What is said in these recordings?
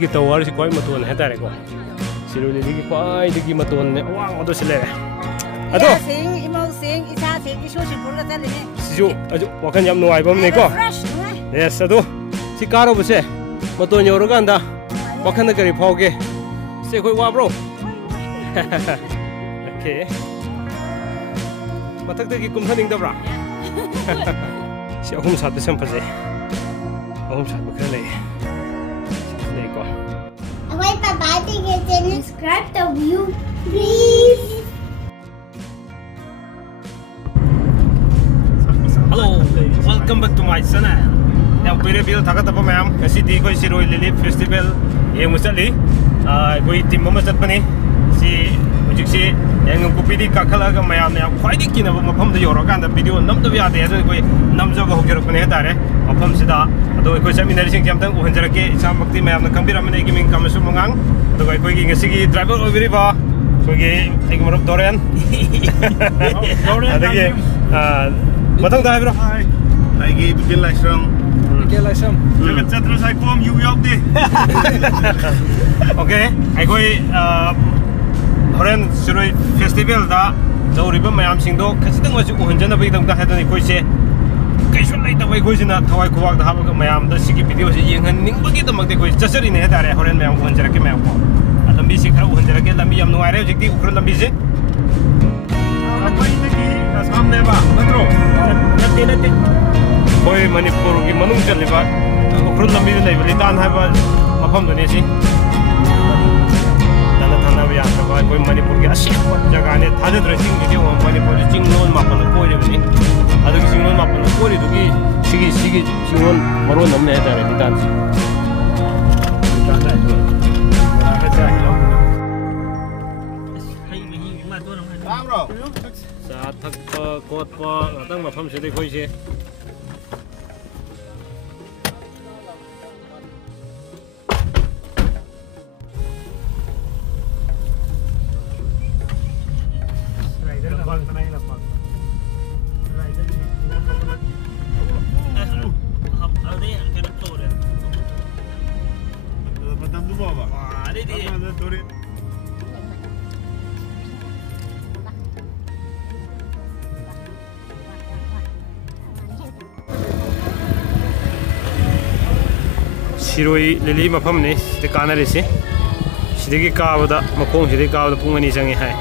Sige tawar si Koi matuan hetare ko. Siroi lili Koi digi matuan ne wang odo sile. Ado. Sing imo sing isa sing isu si purga tali ne. Sijo aju wakan yam nuai bam ne ko. Yes ado. Si karo buse. Matuan yoroga anda. Wakan na kari pauge. Se koi wa bro. Okay. Matak dagi kumthaning dabra. Si ahum sat besam phaje. Ahum sat bakha le. Le ko. Wait, Papa, subscribe the view, please. Hello, welcome back to my channel. Now, we review Takatapa ma'am. Kasi di ko Siroi Lili Festival. Yung musali. Ko team mo masat pa ni. Si Ujik si yung kupidi kakalaga ma'am na quite kina ba mapam da yoro kan da video nam da biya de ko nam jo ko hokero ko ne tare. Mapam sida ado ko sa minari sing jamtang uhanjara ke sa makti ma'am na kambira mane gaming kamasu mangang. Ado ko gi ngasi gi driver overi ba. So gi ek marop Dorian. Ado gi matang da bro. Ai gi begin like strong. Begin like strong. Jagat chatra sai kom yu yok de. Okay. Ai ko Horen Siroi Festival da Zauriba mayam singdo khasitang wasu uhanjana bai dam ka hadani koi se kaison lai da wai koi sina thawai kuwak da habak mayam da sigi video se yenghan ningbagi da makde koi chasari ne dare horen mayam uhanjara ke mayam ko lambi se khara uhanjara ke lambi yam nuai re jikti ukran lambi se Koi tagi samne ba natro nate koi Manipur gi manung chaliba ukran lambi da nei tan haba mafam do ne si कोई मणिपुर के असी जगह ने थाजे dressing video Manipur चिंगलोन मापन कोई रेबनी अदुगी चिंगलोन मापन कोई दुगी सिगी चिंगलोन मरो नमने है तारे दितान से दितान है तो ऐसा है लो हाई नहीं मा तो न राम रो सा थक कोट प तंग मफम से दे कोई से Siroi Lili mafam ni de kanari si sidigi kaawda makong sidigi kaawda pungani jangi hai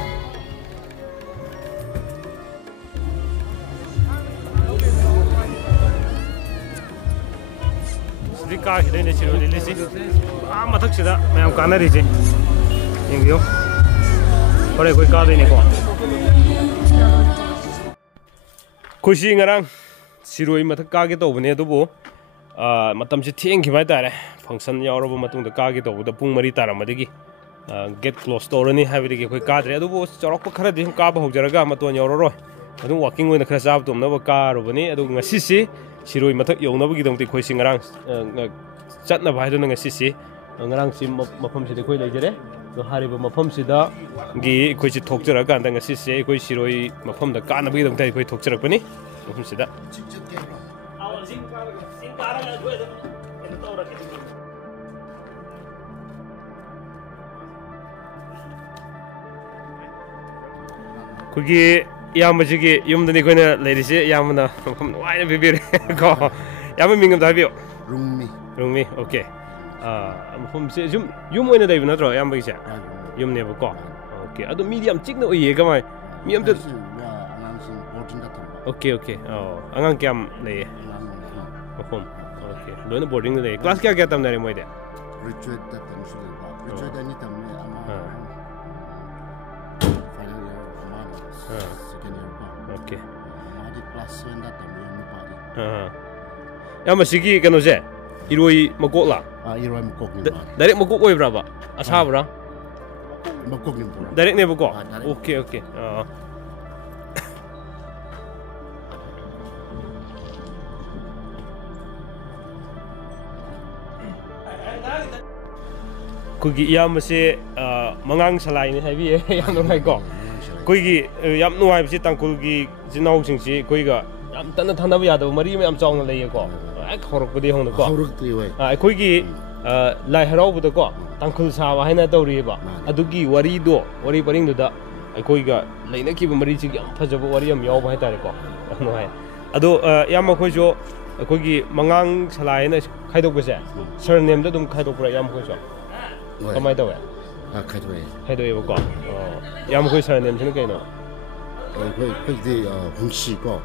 sidigi ka hidai ne Siroi Lili si mathak sida mayam kanari si yengyo ore koi ka dei ne ko khushi ngarang Siroi mathak ka ge to bune dubu matam si thieng ki bai tare function yauro matung da ka gi to da pung mari tara madigi get close to rani habidi koi ka dre adu bo chorok ko khara dim ka ba hojaraga maton yauro ro adu walking oina khara sab tum na ba ka ro bani adu ngasi si Siroi mathak yong na ba gi dong ti khoi singarang chat na bai do ngasi si ngarang si mafam si de khoi lai jare do hari ba mafam si da gi khoi si thok jara ga da ngasi si khoi Siroi mafam da ka na ba gi dong tai khoi thok jarak bani mafam si da Kugi yam jigi yum dani koina lerise yam na kom wai bibir ko yam mingam da bio rungmi okay fom se yum oina dai na tro yam bise yum ne ko okay adu medium chik na oye ka mai medium to okay angang kyam le fom okay loina boarding le class kya tam na re moi de graduate da tam su le ba graduate ani tam ne okay. Madi plus senda tamu yang mupari. Yang masih ki kan ose, Iroi Makok lah. Iroi Makok ni. Dari Makok oi berapa? Asal berapa? Makok ni pura. Dari ni Makok. Okay. Kugi yang masih mangang salai ni heavy yang orang kau. Kuigi yam nuai bisi tangkul gi jinau singsi kuiga yam tanna thana ba yado mari me am chong le ko ai khorok pudi hong ko khorok ti wai ai kuigi lai harau ko tangkhul sawa haina tawri ba adugi wari do wari paring do da aikoi ga leina ki mari chi yam phajaba wari yam yaw ba tare ko no hai ado yam khoi jo aikoi gi mangang salai na khaidok ba se surname da dum khaidok pra yam khoi jo kamai dawe khaidoi ba ko yam khoi surname sin kai no 그게 홍시 거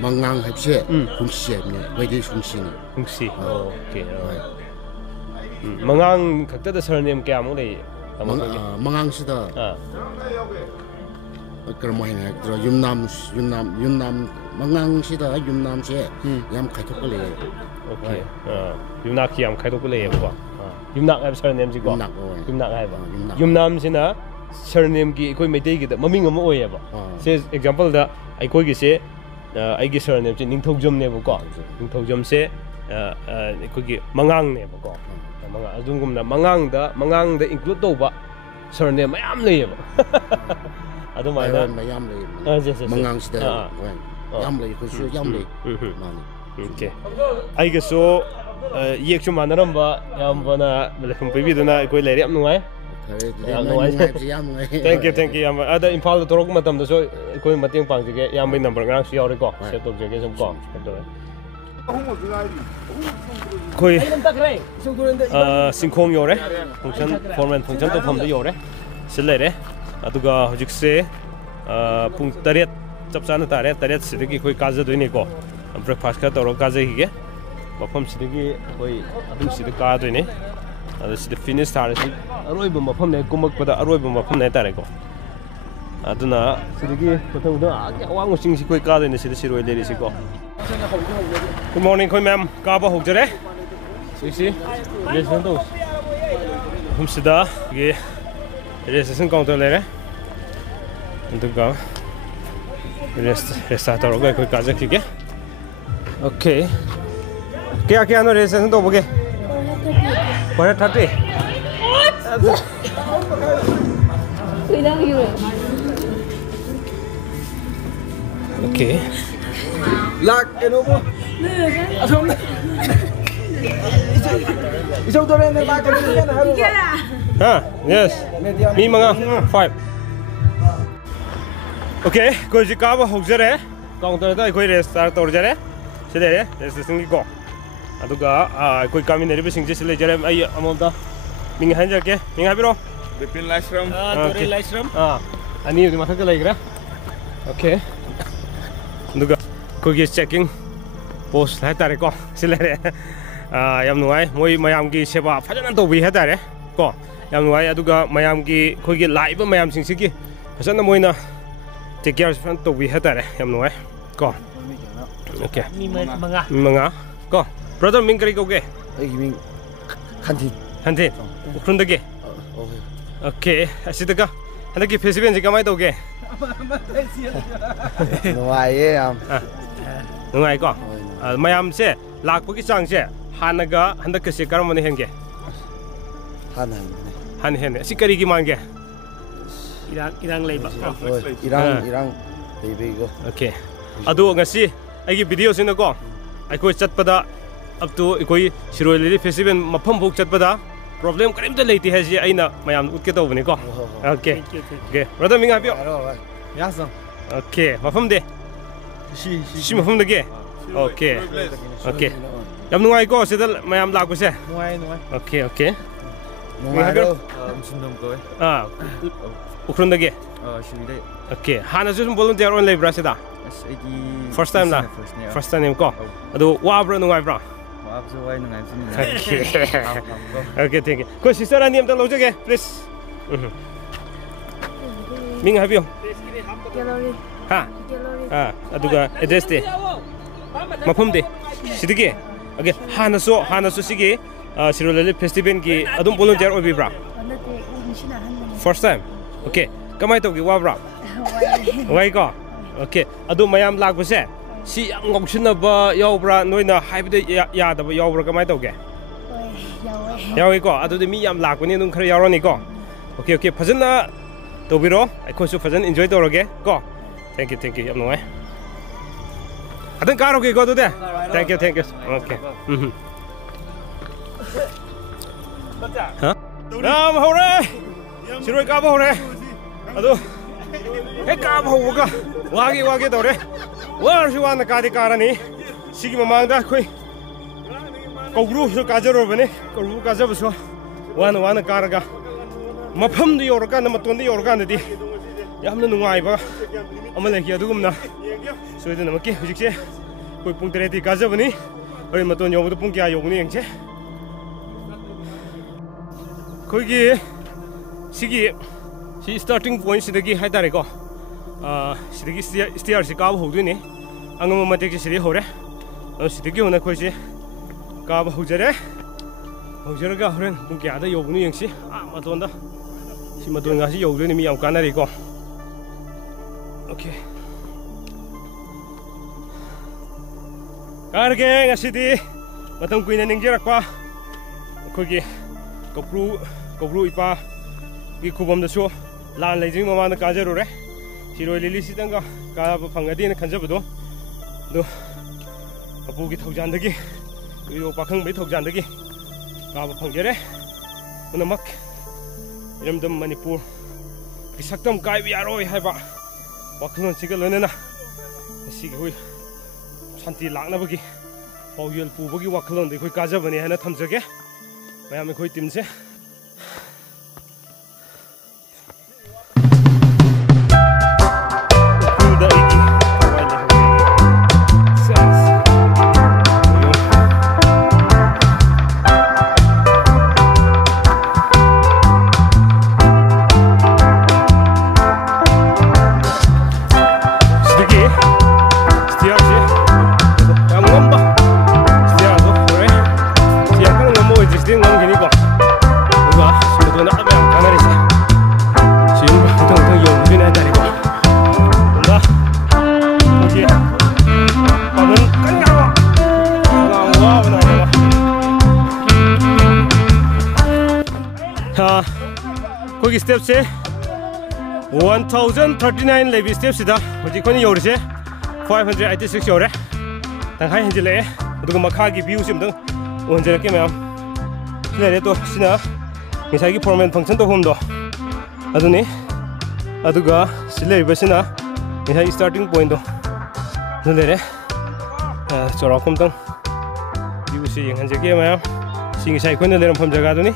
망강 합체 홍시에 왜게 홍시니 홍시 오케이 망강 각자의 설렘 게 아무리 망강시다 그런 뭐 해나 들어 윤남 망강시다 윤남시에 얌 카톡글레 오케이 윤나키 얌 카톡글레 봐 윤낙 앱 설렘지고 윤낙 해봐 윤남시나 surname ki koi meitei gi da maming am oye ba se example da ai koi gi se ai gi surname che ningthogjom ne ba ko ningthogjom se koi gi mangang ne ba ko mangang adungum na mangang da include do ba surname mayam le ba adu mai da mayam le mangang sta yam le ko shu yam le mani okay ai ge so yek chu manaram ba yam bana lekhum pibi dana koi le riam nuai thank you yam ada impal to rok matam da so koi mating pang jige yam bai number ngang su yaw re ko set to jige sum ko koi singkhong yore function format function to phom da yore sile re aduga hojik se pung taret chap chana tare taret sidagi koi kaja doine ko breakfast ka to ro kaja hi ge mafam sidagi koi adum sid ka doine ada sid finish tare si aroi ba mafam ne kumak pada aroi ba mafam ne tare ko aduna sidagi pathau da awang sing si koi ka doine sid siroi le ri si ko good morning koi ma'am ka ba hok jare si listen to hum sida ge registration counter le re aduga resta to ro koi ka ja ki ge okay kya no registration to boge 430 okay lạc cái nó mua à không isang to rin ba ka rin na haro ha yes mi mga 5 okay ko ji ka ba hok jare counter da koi restart tor jare sile registration ko aduga koi kami neri be singje sile jare ai amol da ming han jake ming habiro Bipin Lashram. Dore Lashram ani udi mathak laigra okay aduga ko gi checking post ha tare ko sile yam nuai moi mayam gi seba phajana to bi ha tare ko yam nuai aduga mayam gi ko gi live mayam sing sigi phajana moina take care fan to bi ha tare yam nuai ko okay mi manga ko brother ming kari ko ge ai ming hantin ukhunda ge okay asidaga handaki festival ji kamai to ge nuai am nungai ko mayam se lakpagi chang se hanaga handak se karamani henge han hen si kari gi mange irang leiba irang leibe go okay adu ngasi agi video sina ko ai koi chatpada up to koi Siroi festival mafam buk chatpada problem karim ta leiti ha ji aina mayam utke to bani ko okay okay brother minga pio yasam okay mafam de si mafam de ge okay okay yam nuai ko sidal mayam la ko se nuai okay okay nuai do sundom ko ukhron de ge shuri okay hana ju volunteer on labor seda first time la first time ko adu wa bro nuai bro okay thank you ko sister ani am ta lo jage please ming habio ha aduga address de mafam de sidigi okay hanaso sigi Siroi festival ki adum volunteer obi bra first time okay kamai to gi wa bra wai ko okay adu mayam lag bu se si ngokshina ba yaw bra noina haibde ya da ba yaw bra kamai to ge yaw ko adu de mi yam lag ni dum khara yaw ni ko okay okay phajana to biro ai ko su phajan enjoy to roge ko thank you yam noi adan karo ge go do de thank you okay ꯌꯥꯝ ꯍꯧꯔꯦ ꯁꯤꯔꯣꯏ ꯀꯥꯕ ꯍꯧꯔꯦ ꯑꯗꯣ ꯍꯦꯛ ꯀꯥꯕ ꯍꯧꯕꯒ ꯋꯥꯒꯦ ꯇꯧꯔꯦ ꯋꯥꯔꯁꯨ ꯋꯥꯅ ꯀꯥꯗꯤ ꯀꯥꯔꯅꯤ ꯁꯤꯒꯤ ꯃꯃꯥꯡꯗ ꯑꯩꯈꯣꯏ ꯀꯧꯕ꯭ꯔꯨꯁꯨ ꯀꯥꯖꯔꯨꯔꯕꯅꯤ ꯀꯧꯕ꯭ꯔꯨ ꯀꯥꯖꯕꯁꯨ ꯋꯥꯅ ꯀꯥꯔꯒ ꯃꯐꯝꯗꯨ ꯌꯧꯔꯀꯥꯟꯗ ꯃꯇꯣꯟꯗ ꯌꯧꯔꯀꯥꯟꯗꯗꯤ ꯌꯥꯝꯅ ꯅꯨꯡꯉꯥꯏꯕ ꯑꯃ ꯂꯩꯈꯤ ꯑꯗꯨꯒꯨꯝꯅ ꯁꯣꯏꯗꯅꯃꯛꯀꯤ ꯍꯧꯖꯤꯛꯁꯦ ꯑꯩꯈꯣꯏ ꯄꯨꯡ 8ꯗꯤ ꯀꯥꯖꯕꯅꯤ ꯍꯣꯔꯦꯟ ꯃꯇꯣꯟ ꯌꯧꯕꯗ ꯄꯨꯡ ꯀꯌꯥ ꯌꯧꯒꯅꯤ ꯌꯦꯡꯁꯦ ꯑꯩꯈꯣꯏꯒꯤ ꯁꯤꯒꯤ ꯁ꯭ꯇꯥꯔꯇꯤꯡ ꯄꯣꯏꯟꯠ ꯁꯤꯗꯒꯤ ꯍꯥꯏꯇꯥꯔꯦꯀꯣ ꯁꯤꯗꯒꯤ ꯁ꯭ꯇꯤꯌꯔꯁꯤ ꯀꯥꯕ ꯍꯧꯗꯣꯏꯅꯤ ꯑꯉꯝꯕ ꯃꯇꯦꯛꯁꯦ ꯁꯤꯗꯒꯤ ꯍꯧꯔꯦ ꯑꯗꯣ ꯁꯤꯗꯒꯤ ꯍꯧꯅ ꯑꯩꯈꯣꯏꯁꯦ ꯀꯥꯕ ꯍꯧꯖꯔꯒ ꯍꯣꯔꯦꯟ ꯄꯨꯡ ꯀꯌꯥꯗ ꯌꯧꯕꯅꯣ ꯌꯦꯡꯁꯤ ꯃꯇꯣꯟꯗ ꯁꯤ ꯃꯇꯣꯟ ꯉꯥꯁꯤ ꯌꯧꯗꯣꯏꯅꯤ ꯃꯤ ꯌꯥꯝ ꯀꯥꯟꯅꯔꯤꯀꯣ ꯑꯣꯀꯦ ꯀꯥꯔꯒꯦ ꯉꯁꯤꯗꯤ ꯃꯇꯝ ꯀꯨꯏꯅ ꯅꯤꯡꯖꯔꯛꯄ ꯑꯩꯈꯣꯏꯒꯤ ꯀꯧꯕ꯭ꯔꯨ ꯏꯄꯥꯒꯤ ꯈꯨꯕꯝꯗꯁꯨ ꯂꯥꯟ ꯂꯩꯗ꯭ꯔꯤꯉꯩ ꯃꯃꯥꯡꯗ ꯀꯥꯖꯔꯨꯔꯦ ꯁꯤꯔꯣꯏ ꯂꯤꯂꯤꯁꯤꯗꯪꯒ ꯀꯥꯕ ꯐꯪꯒꯗꯦꯅ ꯈꯟꯖꯕꯗꯣ ꯑꯗꯣ ꯃꯄꯨꯒꯤ ꯊꯧꯖꯥꯟꯗꯒꯤ ꯏꯔꯣ ꯄꯥꯈꯪꯕꯒꯤ ꯊꯧꯖꯥꯟꯗꯒꯤ ꯀꯥꯕ ꯐꯪꯖꯔꯦ ꯄꯨꯝꯅꯃꯛ ꯏꯔꯝꯗꯝ ꯃꯅꯤꯄꯨꯔꯒꯤ ꯁꯛꯇꯝ ꯀꯥꯏꯕ ꯌꯥꯔꯣꯏ ꯍꯥꯏꯕ ꯋꯥꯈꯜꯂꯣꯟꯁꯤꯒ ꯂꯣꯏꯅꯅ ꯉꯁꯤꯒꯤ ꯑꯩꯈꯣꯏ ꯁꯥꯟꯇꯤ ꯂꯥꯛꯅꯕꯒꯤ ꯄꯥꯎꯖꯦꯜ ꯄꯨꯕꯒꯤ ꯋꯥꯈꯜꯂꯣꯟꯗ ꯑꯩꯈꯣꯏ ꯀꯥꯖꯕꯅꯤ ꯍꯥꯏꯅ ꯊꯝꯖꯒꯦ ꯃꯌꯥꯝ ꯑꯩꯈꯣꯏ ꯇꯤꯝꯁꯦ ꯑꯩꯈꯣꯏꯒꯤ ꯁ꯭ꯇꯦꯞꯁꯦ 1039 ꯂꯩꯕ ꯁ꯭ꯇꯦꯞꯁꯤꯗ ꯍꯧꯖꯤꯛ ꯑꯩꯈꯣꯏꯅ ꯌꯧꯔꯤꯁꯦ 586 ꯌꯧꯔꯦ ꯇꯪꯈꯥꯏ ꯍꯦꯟꯖꯤꯜꯂꯛꯑꯦ ꯑꯗꯨꯒ ꯃꯈꯥꯒꯤ ꯚ꯭ꯌꯨꯁꯤ ꯑꯝꯇꯪ ꯎꯍꯟꯖꯔꯛꯀꯦ ꯃꯌꯥꯝ ꯁꯤ ꯂꯩꯔꯦ ꯇꯣ ꯁꯤꯅ ꯉꯁꯥꯏꯒꯤ ꯐꯣꯔꯃꯦꯜ ꯐꯪꯁꯟ ꯇꯧꯐꯝꯗꯣ ꯑꯗꯨꯅꯤ ꯑꯗꯨꯒ ꯁꯤ ꯂꯩꯔꯤꯕꯁꯤꯅ ꯉꯁꯥꯏꯒꯤ ꯁ꯭ꯇꯥꯔꯇꯤꯡ ꯄꯣꯏꯟꯠꯗꯣ ꯑꯗꯨ ꯂꯩꯔꯦ ꯆꯥꯎꯔꯥꯛꯄ ꯑꯝꯇꯪ ꯚ꯭ꯌꯨꯁꯤ ꯌꯦꯡꯍꯟꯖꯒꯦ ꯃꯌꯥꯝ ꯁꯤ ꯉꯁꯥꯏ ꯑꯩꯈꯣꯏꯅ ꯂꯩꯔꯝꯐꯝ ꯖꯒꯥꯗꯨꯅꯤ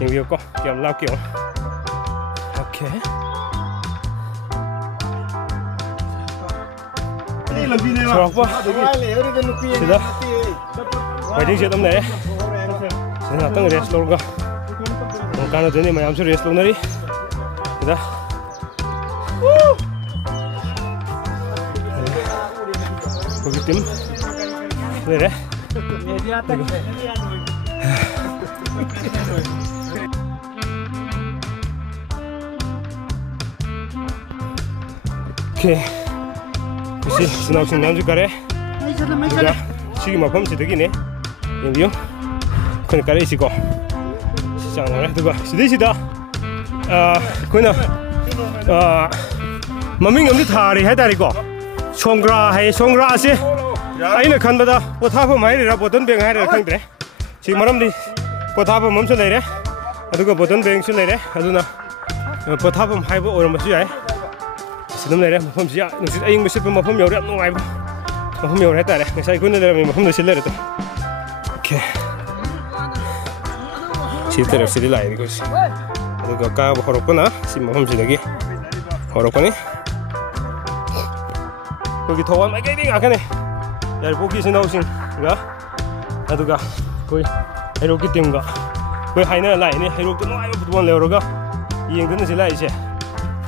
ꯌꯦꯡꯕꯤꯌꯨꯀꯣ ꯀꯌꯥꯝ ꯂꯥꯞꯀꯦ ꯑꯣꯀꯦ ꯆꯥꯎꯔꯥꯛꯄ ꯁꯤꯗ ꯋꯦꯇꯤꯡ ꯁꯦꯠ ꯑꯃ ꯂꯩꯔꯦ ꯁꯤꯗ ꯉꯥꯛꯇꯪ ꯔꯦꯁ ꯂꯧꯔꯒ ꯑꯃꯨꯛ ꯀꯥꯟꯅꯗꯣꯏꯅꯤ ꯃꯌꯥꯝꯁꯨ ꯔꯦꯁ ꯂꯧꯅꯔꯤ ꯁꯤꯗ ꯑꯩꯈꯣꯏꯒꯤ ꯇꯤꯝ ꯂꯩꯔꯦ 오케이 그치 지나오신 남주 가래 누가 시기 마품 지득이네 여기요 그니 가래 있고 시장을 누가 시대시다 그나 마밍 엄지 다리 해다리고 송그라 해 송그라 아시 아이는 간다다 포타프 마이리라 보던 병 하이라 칸드래 지금 말함디 포타프 멈춰 내래 아두가 보던 병수 내래 아두나 포타프 하이브 오른 것이 야이 지금 내래 마품지 누시 아잉 무시프 마품 여리 안 농아이브 마품 여리 했다래 ngài 군에 내려 마품도 실내래 또 오케이 실제로 실이 라인 이거지 아두가 까고 걸었구나 시 마품지더기 걸었거니 거기 더원 마이게딩 아까네 야 보기 지나오신가 아두가 거의 해로기 팀과 거의 하이나 라인이 해로도 농아이브 두번 내려가 이행되는 실 라이제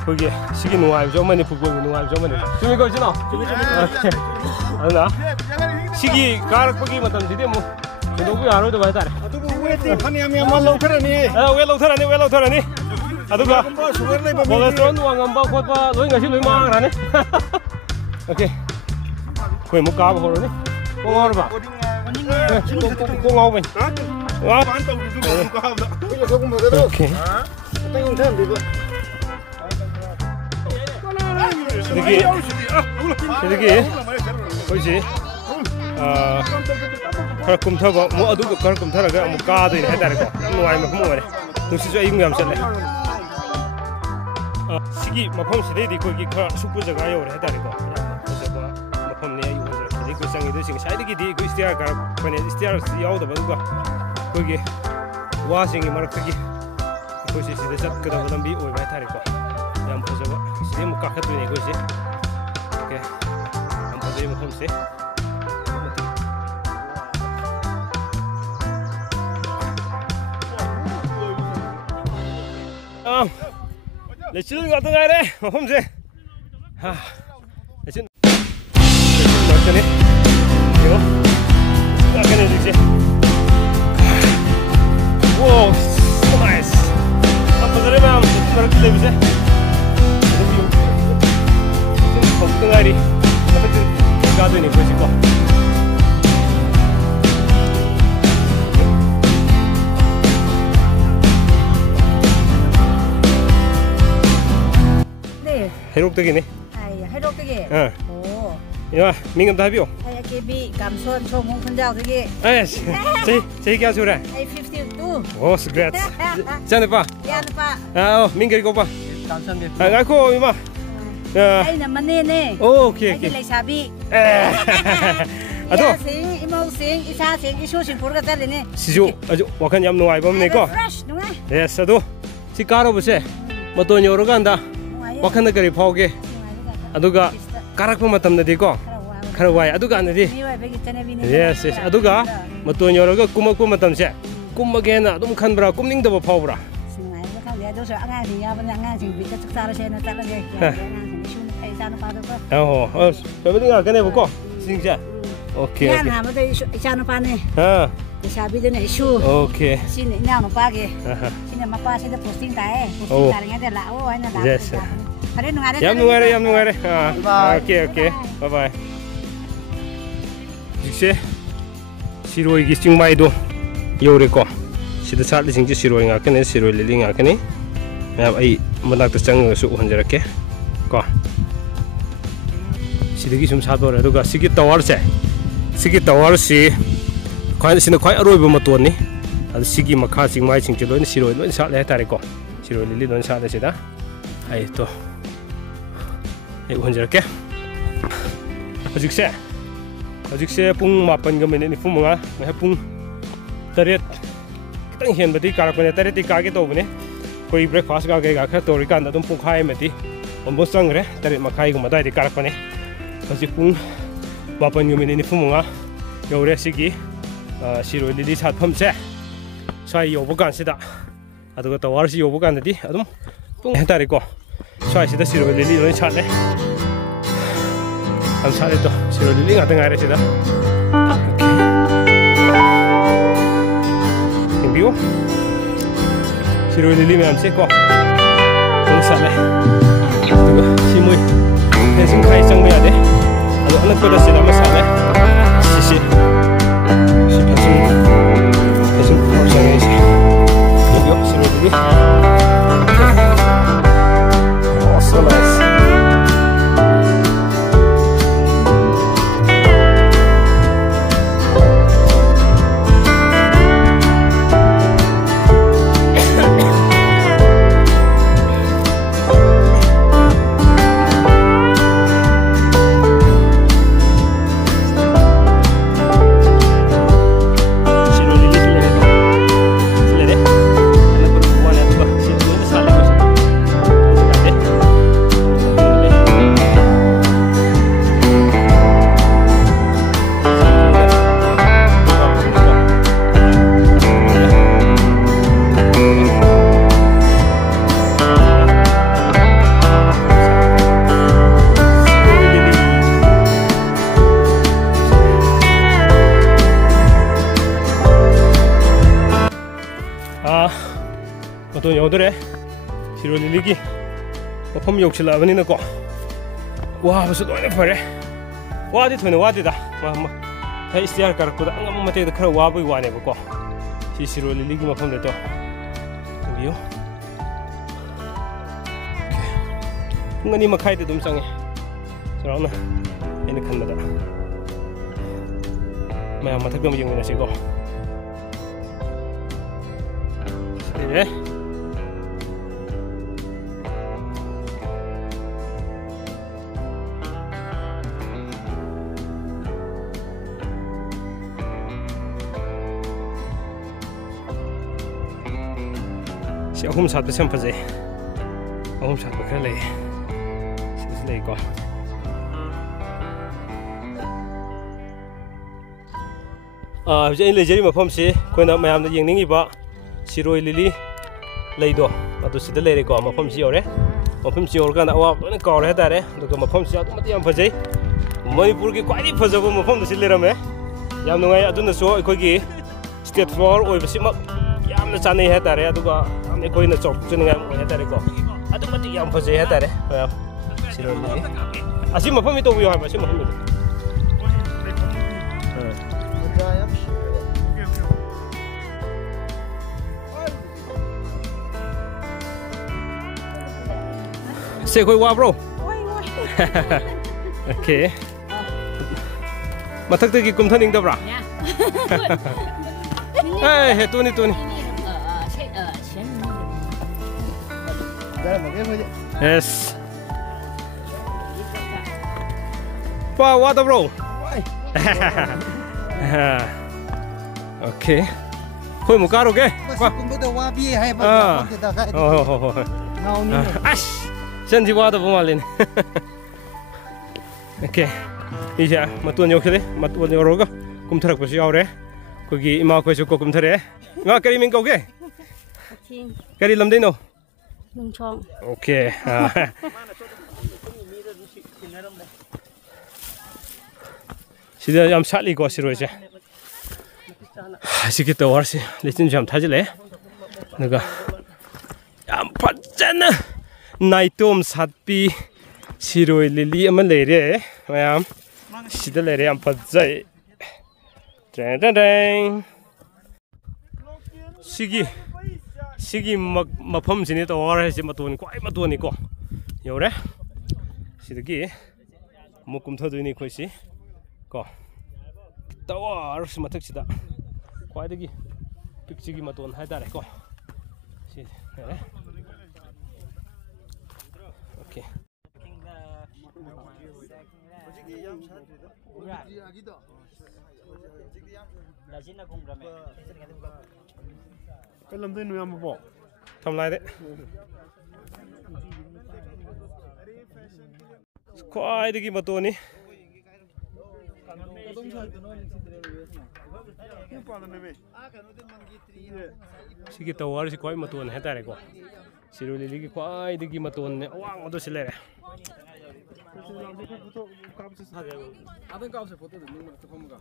거기 시기 농아이브 좀만이 풋볼 농아이브 좀만이 좀 이거 지나 아나 시기 가락보기 맞다 디데 뭐 너무 야로도 봐야 돼 ꯑꯗꯨꯕꯨ ꯋꯦꯠꯇꯤ ꯐꯅꯌꯥꯝ ꯂꯧꯊꯔꯅꯤ 왜 ꯂꯧꯊꯔꯅꯤ ꯑꯗꯨꯒ ꯀꯣꯂꯦꯁꯇ꯭ꯔꯣꯜ ꯋꯥꯡꯉꯝꯕ ꯈꯣꯠꯄ ꯂꯣꯏ ꯉꯁꯤ ꯂꯣꯏ ꯃꯥꯡꯈ꯭ꯔꯅꯤ 오케이 거의 못 가봐 그러니 꽁하러 봐 꽁하고 봐 와 오케이 시드기 그렇지 khar kum thaba mo adu ko khar kum tharaga mo ka doi hai tare ko yam nuai ma kum ore nusi jo ayung yam chale sigi mafam sidai di ko ki khar supu jaga yo re hai tare ko jaba mafam ne ayu ho re ko sangi do sing sai di di ko istiar kar pane istiar yaw da ba ko gi wa sing gi marak gi ko si sida sat ka da lambi oi ba tare ko yam pho jaba sidai mo ka khat ni ko si okay am pho dei mafam se Lecil nggak tengah deh, mohon sih. Lecil, macam ni, tengok, akan ni sih. Wow, so nice. Apa tadi mam, mereka tu bisa. Kau tengah ni, apa tu? Kau ni kau siapa? Herok tu gini. Ay, herok tu gini. Oh. Ya, minggu dah habis. Ay, KB Kamson Chomong Punjau tu gini. Ay, saya kya surah? Ay, 52. Oh, great. Jangan lupa. Jangan lupa. Oh, minggu kau apa? Kamson dia. Aku ima. Ay, nama ni. Oh, okay. Ay, lagi sabi. Aduh. Sing, imau sing, isa sing, isu sing pura kata ni. Siju, aduh, wakan jam nuai bom ni ko. Fresh, nunga. Yes, aduh. Si karo buse. Mato nyoro ganda. Wakan negeri pauge. Aduga karak pematam nadi ko. Karawai. Aduga nadi. Yes, yes. Aduga mato nyoro ga kumak pematam se. Kumagena dum kan bra kumning da pau bra. Oh, sabi nga kane buko. Singja. Okay. Yan ha, mato isa no pa ni. Ha. Sabi din isu. Okay. Sini ina no pa ge. Sini mapa sida posting tae. Posting tae nga de lao ay na da. Yes. Hari nungare. Yam nungare. Okay. Bye bye. Jikse siroi gi singmai do yore ko. Sida sat li singji siroi nga kane siroi lili nga kane. Ya ai manak ta chang su honjara ke. Ko. Sida gi sum sa do ra do ga sigi tawar se. Sigi tawar si khoi sina khoi aroi ba maton ni. Ad sigi makha singmai singji lo ni siroi lo sa le tare ko. Siroi lili lo sa le sida. Ai to. Ai honjara ke. Hojikse pung 8 minit ni fumunga ma pung 8 kitang hen bati karakone 8 ti ka ge to bune koi breakfast ga ge ga kha to ri kan da dum pung khai meti ombo sangre 8 makhai gu madai ti karakone hojik pung 8 minit ni fumunga yore sigi siroi lili sat pham se sai yo bukan sida aduga to war si yo bukan di adum pung tari ko sai sida siroi lili lo chat le am sa itu siroi lili ngata ngai sida okay bio siroi lili me am se ko ang sa le itu si moi sing khai sang me ade ado anak ko da sida ma sa le si pasung sang ngai si bio siroi lili oh so nice. Mato yodore siroi lili gi mafam yoksila bani na ko wa basu loina fare wa di thone wa di da ma hai istiar kar ko da angam mate da khara wa bai wa ne ko si siroi lili gi mafam de to biyo ngani makhai de dum sange sarana ene khan da ꯃꯌꯥꯝ ꯃꯊꯛꯇ ꯑꯃꯨꯛ ꯌꯦꯡꯃꯤꯟꯅꯁꯤꯀꯣ ꯁꯤꯗ ꯁꯤ ꯑꯍꯨꯝ ꯁꯥꯠꯄꯁꯦ ꯌꯥꯝ ꯐꯖꯩ ꯑꯍꯨꯝ ꯁꯥꯠꯄ ꯈꯔ ꯂꯩ ꯁꯤꯗꯁꯨ ꯂꯩꯀꯣ ꯍꯧꯖꯤꯛ ꯑꯩꯅ ꯂꯩꯖꯔꯤꯕ ꯃꯐꯝꯁꯤ ꯑꯩꯈꯣꯏꯅ ꯃꯌꯥꯝꯅ ꯌꯦꯡꯅꯤꯡꯉꯤꯕ ꯁꯤꯔꯣꯏ ꯂꯤꯂꯤ ꯂꯩꯗꯣ ꯑꯗꯨ ꯁꯤꯗ ꯂꯩꯔꯦꯀꯣ ꯃꯐꯝꯁꯤ ꯌꯧꯔꯦ ꯃꯐꯝꯁꯤ ꯌꯧꯔꯀꯥꯟꯗ ꯑꯋꯥꯕ ꯂꯣꯏꯅ ꯀꯥꯎꯔꯦ ꯍꯥꯏꯇꯥꯔꯦ ꯑꯗꯨꯒ ꯃꯐꯝꯁꯤ ꯑꯗꯨꯛꯀꯤ ꯃꯇꯤꯛ ꯌꯥꯝ ꯐꯖꯩ ꯃꯅꯤꯄꯨꯔꯒꯤ ꯈ꯭ꯋꯥꯏꯗꯒꯤ ꯐꯖꯕ ꯃꯐꯝꯗ ꯁꯤ ꯂꯩꯔꯝꯃꯦ ꯌꯥꯝ ꯅꯨꯡꯉꯥꯏ ꯑꯗꯨꯅꯁꯨ ꯑꯩꯈꯣꯏꯒꯤ ꯁ꯭ꯇꯦꯠ ꯐ꯭ꯂꯥꯋꯔ ꯑꯣꯏꯕꯁꯤꯃꯛ ꯌꯥꯝꯅ ꯆꯥꯅꯩ ꯍꯥꯏꯇꯥꯔꯦ ꯑꯗꯨꯒ ꯌꯥꯝꯅ ꯑꯩꯈꯣꯏꯅ ꯆꯥꯎꯊꯣꯛꯆꯅꯤꯡꯉꯥꯏ ꯑꯣꯏ ꯍꯥꯏꯇꯥꯔꯦꯀꯣ ꯑꯗꯨꯛꯀꯤ ꯃꯇꯤꯛ ꯌꯥꯝ ꯐꯖꯩ ꯍꯥꯏꯇꯥꯔꯦ ꯃꯌꯥꯝ ꯁꯤꯔꯣꯏ ꯂꯤꯂꯤ ꯑꯁꯤ ꯃꯐꯝꯁꯤ ꯇꯧꯕꯤꯌꯨ ꯍꯥꯏꯕ ꯑꯁꯤ ꯃꯐꯝꯗꯨꯗꯤ ꯁꯦ ꯑꯩꯈꯣꯏ ꯋꯥꯕ꯭ꯔꯣ ꯑꯣꯀꯦ ꯃꯊꯛꯇꯒꯤ ꯀꯨꯝꯊꯅꯤꯡꯗꯕ꯭ꯔꯥ ꯑꯦ ꯇꯨꯅꯤ ꯌꯦꯁ ꯄꯥ ꯋꯥꯗꯕ꯭ꯔꯣ ꯑꯣꯀꯦ ꯑꯩꯈꯣꯏ ꯑꯃꯨꯛ ꯀꯥꯔꯨꯒꯦ ꯃꯁꯤꯒꯨꯝꯕꯗ ꯋꯥꯕꯤ ꯍꯥꯏꯕ ꯍꯣꯏ ꯑꯁ ꯆꯟꯁꯤ ꯋꯥꯗꯕ ꯃꯥꯜꯂꯤꯅꯦ ꯑꯣꯀꯦ ꯁꯤꯁꯦ ꯃꯇꯣꯟ ꯌꯧꯁꯤꯜꯂꯦ ꯃꯇꯣꯟ ꯌꯧꯔꯒ ꯀꯨꯝꯊꯔꯛꯄꯁꯨ ꯌꯥꯎꯔꯦ ꯑꯩꯈꯣꯏꯒꯤ ꯏꯃꯥꯈꯣꯏꯁꯨ ꯀꯣ ꯀꯨꯝꯊꯔꯛꯑꯦ ꯏꯃꯥ ꯀꯔꯤ ꯃꯤꯡ ꯀꯧꯒꯦ ꯀꯔꯤ ꯂꯝꯗꯩꯅꯣ ꯑꯣꯀꯦ ꯁꯤꯗ ꯌꯥꯝ ꯁꯥꯠꯂꯤꯀꯣ ꯁꯤꯔꯣꯏꯁꯦ ꯑꯁꯤꯒꯤ ꯇꯋꯥꯔꯁꯤ ꯂꯩꯆꯤꯟꯁꯨ ꯌꯥꯝ ꯊꯥꯖꯤꯜꯂꯛꯑꯦ ꯑꯗꯨꯒ ꯌꯥꯝ ꯐꯖꯅ ꯅꯥꯏꯇꯣꯝ ꯁꯥꯠꯄꯤ ꯁꯤꯔꯣꯏ ꯂꯤꯂꯤ ꯑꯃ ꯂꯩꯔꯦ ꯃꯌꯥꯝ ꯁꯤꯗ ꯂꯩꯔꯦ ꯌꯥꯝ ꯐꯖꯩ ꯁꯤꯒꯤ ꯃꯐꯝꯁꯤꯅꯤ ꯇꯋꯥꯔ ꯍꯥꯏꯁꯤ ꯃꯇꯣꯟ ꯈ꯭ꯋꯥꯏ ꯃꯇꯣꯟꯅꯤꯀꯣ ꯌꯧꯔꯦ ꯁꯤꯗꯒꯤ ꯑꯃꯨꯛ ꯀꯨꯝꯊꯗꯣꯏꯅꯤ ꯑꯩꯈꯣꯏꯁꯤ ꯀꯣ ꯇꯋꯥꯔꯁꯤ ꯃꯊꯛꯁꯤꯗ ꯈ꯭ꯋꯥꯏꯗꯒꯤ ꯄꯤꯛꯁꯤꯒꯤ ꯃꯇꯣꯟ ꯍꯥꯏꯇꯥꯔꯦꯀꯣ ꯁꯤ ꯂꯩꯔꯦ 오케이. ꯀꯂꯝꯗꯩꯅꯣ ꯌꯥꯝꯕꯕꯣ ꯊꯝꯂꯥꯏꯗꯦ ꯈ꯭ꯋꯥꯏꯗꯒꯤ ꯃꯇꯣꯟꯅꯤ ꯁꯤꯒꯤ ꯇꯋꯥꯔꯁꯤ ꯈ꯭ꯋꯥꯏ ꯃꯇꯣꯟ ꯍꯥꯏꯇꯥꯔꯦꯀꯣ ꯁꯤꯔꯣꯏ ꯂꯤꯂꯤꯒꯤ ꯈ꯭ꯋꯥꯏꯗꯒꯤ ꯃꯇꯣꯟꯅꯦ ꯑꯋꯥꯡꯕꯗꯣ ꯁꯤ ꯂꯩꯔꯦ 아들 값을 보태도 눈물 또 보면 가.